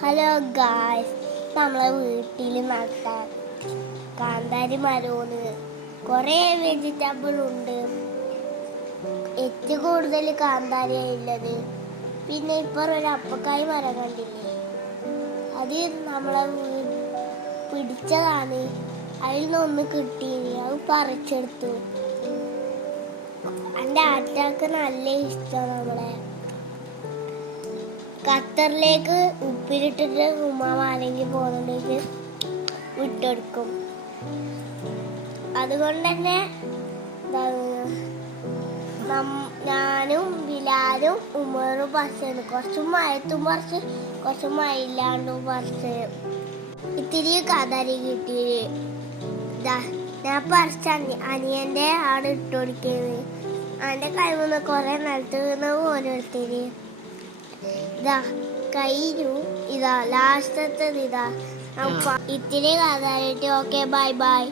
Hello guys, നമ്മളെ വീട്ടിൽ നട്ട കാന്താരി മരമാണ്. കുറേ വെജിറ്റബിൾ ഉണ്ട്. ഏറ്റവും കൂടുതൽ കാന്താരിയാണ് ഉള്ളത്. പിന്നെ ഇപ്പോൾ ഒരു അപ്പക്കായ് മരം കണ്ടില്ലേ, അത് നമ്മളെ പിടിച്ചതാണ്. അതിൽ നിന്നൊന്ന് കിട്ടി, അത് പറിച്ചെടുത്തു. എൻ്റെ ആറ്റാക്ക് നല്ല ഇഷ്ടമാണ്. നമ്മളെ ഖത്തറിലേക്ക് ഉപ്പിലിട്ടിട്ട് ഉമ്മാമ ആരെങ്കിലും പോകുന്നതിലേക്ക് വിട്ടെടുക്കും. അതുകൊണ്ട് തന്നെ ഞാനും ബിലാലും ഉമ്മറും പറിച്ചത്. കുറച്ച് മയത്തും പറിച്ച്, കുറച്ച് മയില്ലാണ്ടും പറിച്ച്. ഇത്തിരി കാന്താരി കിട്ടി. ഞാൻ പറിച്ച അനിയൻ്റെ ആണ് ഇട്ട് കൊടുക്കുന്നത്. അവൻ്റെ കൈമന്ന് കുറേ നിലത്ത് വീണ് ഓരോരുത്തര്. കഴിഞ്ഞു. ലാസ്റ്റത്തത് ഇത്തിരി കാന്താരിട്ട്. Okay, bye bye.